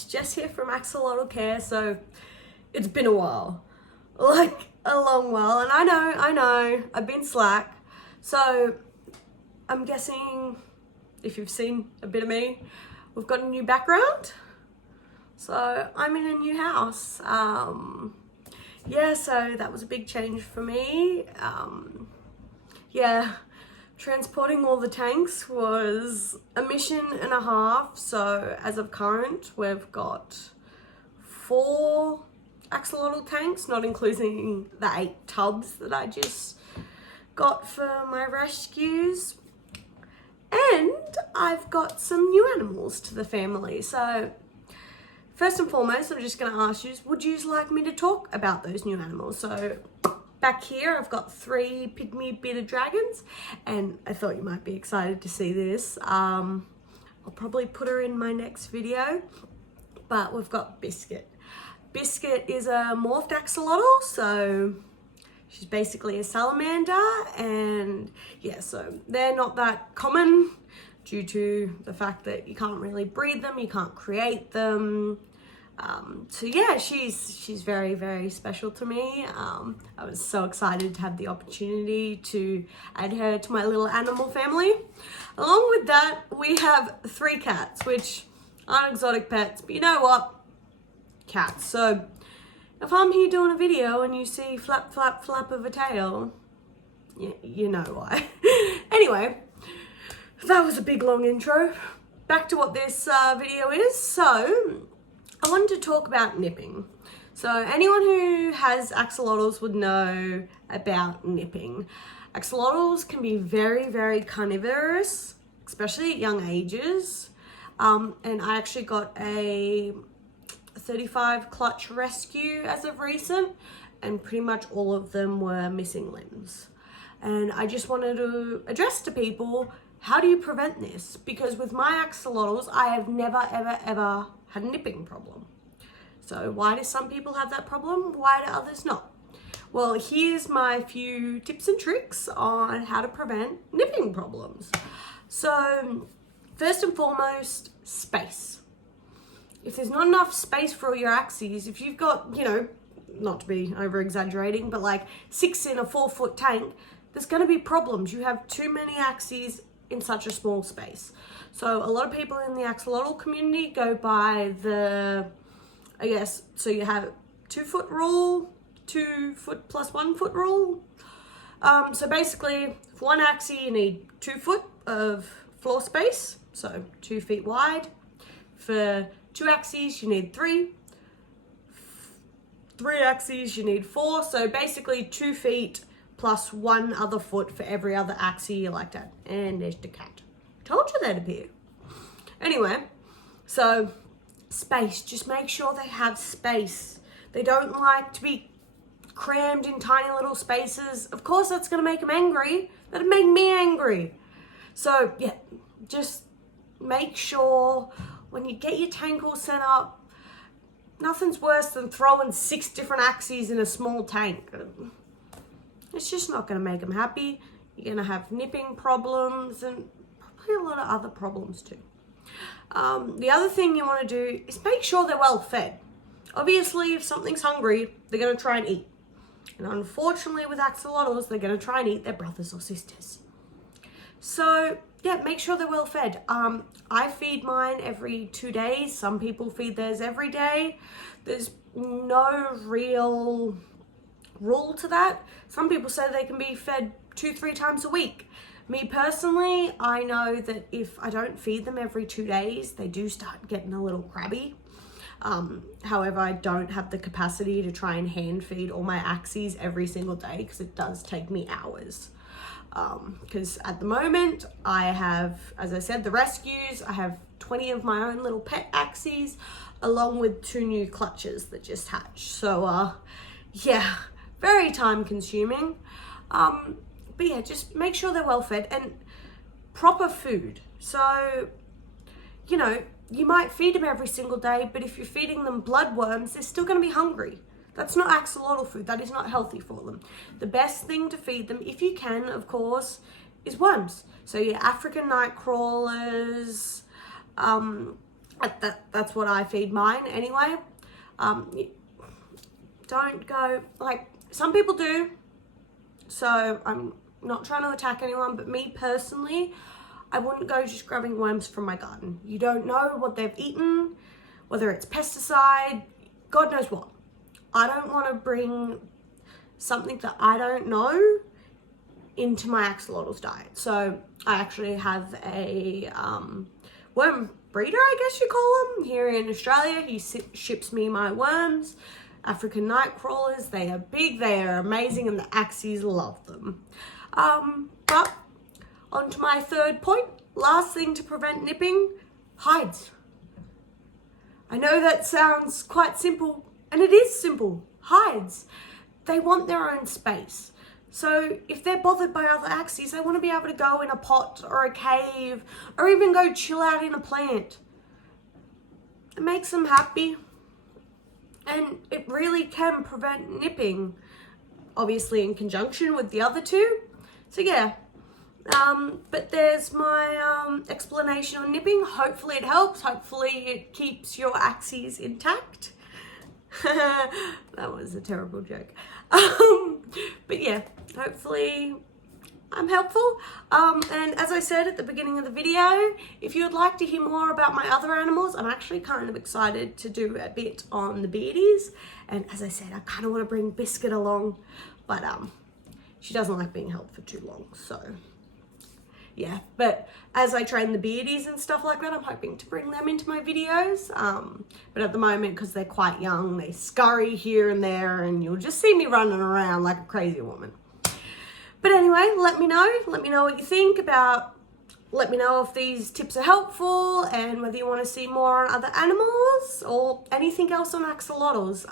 it's Jess here from Axolotl Care. So it's been a while, like a long while, and I know, I've been slack. So I'm guessing if you've seen a bit of me, we've got a new background. So I'm in a new house. Yeah, so that was a big change for me. Yeah, transporting all the tanks was a mission and a half. So as of current, we've got 4 axolotl tanks, not including the 8 tubs that I just got for my rescues. And I've got some new animals to the family. So first and foremost, I'm just going to ask you, would you like me to talk about those new animals? So back here, I've got 3 pygmy bearded dragons, and I thought you might be excited to see this. I'll probably put her in my next video, but we've got Biscuit. Biscuit is a morphed axolotl, so she's basically a salamander, and yeah, so they're not that common due to the fact that you can't really breed them, you can't create them. So yeah, she's very, very special to me. I was so excited to have the opportunity to add her to my little animal family. Along with that, we have 3 cats, which aren't exotic pets, but you know what? Cats. So if I'm here doing a video and you see flap, flap, flap of a tail, you know why. Anyway, that was a big long intro. Back to what this video is. So I wanted to talk about nipping. So anyone who has axolotls would know about nipping. Axolotls can be very, very carnivorous, especially at young ages. And I actually got a 35 clutch rescue as of recent, and pretty much all of them were missing limbs. And I just wanted to address to people, how do you prevent this? Because with my axolotls, I have never, ever had a nipping problem. So why do some people have that problem? Why do others not? Well, here's my few tips and tricks on how to prevent nipping problems. So first and foremost, space. If there's not enough space for all your axes, if you've got, not to be over exaggerating, but like 6 in a 4-foot tank, there's going to be problems. You have too many axes in such a small space. So a lot of people in the axolotl community go by the, so you have 2-foot rule, 2 foot plus 1 foot rule. So basically, for 1 axis, you need 2 foot of floor space, so 2 feet wide. For 2 axes, you need 3. 3 axes, you need 4. So basically 2 feet plus 1 other foot for every other axis you like that. And there's the cat. Told you they'd appear. Anyway, so space. Just make sure they have space. They don't like to be crammed in tiny little spaces. Of course, that's going to make them angry. That'd make me angry. So yeah, just make sure when you get your tank all set up, nothing's worse than throwing 6 different axes in a small tank. It's just not going to make them happy. You're going to have nipping problems and probably a lot of other problems too. The other thing you want to do is make sure they're well fed. Obviously, if something's hungry, they're going to try and eat. And unfortunately with axolotls, they're going to try and eat their brothers or sisters. So yeah, make sure they're well fed. I feed mine every 2 days. Some people feed theirs every day. There's no real rule to that. Some people say they can be fed 2-3 times a week. Me personally, I know that if I don't feed them every 2 days, they do start getting a little crabby. However, I don't have the capacity to try and hand feed all my axes every single day because it does take me hours. Because at the moment I have, as I said, the rescues. I have 20 of my own little pet axes along with 2 new clutches that just hatched. So yeah, very time consuming. But yeah, just make sure they're well fed and proper food. So, you might feed them every single day, but if you're feeding them bloodworms, they're still going to be hungry. That's not axolotl food. That is not healthy for them. The best thing to feed them, if you can, of course, is worms. So your African night crawlers, That's what I feed mine anyway. Don't go, like, some people do, so I'm not trying to attack anyone, but me personally, I wouldn't go just grabbing worms from my garden. You don't know what they've eaten, whether it's pesticide, God knows what. I don't want to bring something that I don't know into my axolotls diet. So I actually have a worm breeder, I guess you call him, here in Australia. He ships me my worms, African night crawlers. They are big, they are amazing, and the axies love them. But on to my third point, last thing to prevent nipping, hides. I know that sounds quite simple, and it is simple. Hides. They want their own space. So if they're bothered by other axies, they want to be able to go in a pot or a cave or even go chill out in a plant. It makes them happy, and it really can prevent nipping, obviously in conjunction with the other two. So yeah, but there's my explanation on nipping. Hopefully it helps. Hopefully it keeps your axies intact. That was a terrible joke. But yeah, hopefully I'm helpful. And as I said at the beginning of the video, if you would like to hear more about my other animals, I'm actually kind of excited to do a bit on the beardies. And as I said, I kind of want to bring Biscuit along, but she doesn't like being held for too long, so yeah. But as I train the beardies and stuff like that, I'm hoping to bring them into my videos. But at the moment, because they're quite young, they scurry here and there, and you'll just see me running around like a crazy woman. But anyway, let me know what you think about, let me know if these tips are helpful, and whether you want to see more on other animals or anything else on axolotls.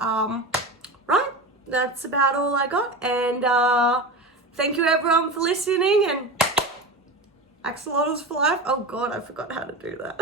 Right, that's about all I got, and thank you everyone for listening, and axolotls for life. Oh God, I forgot how to do that.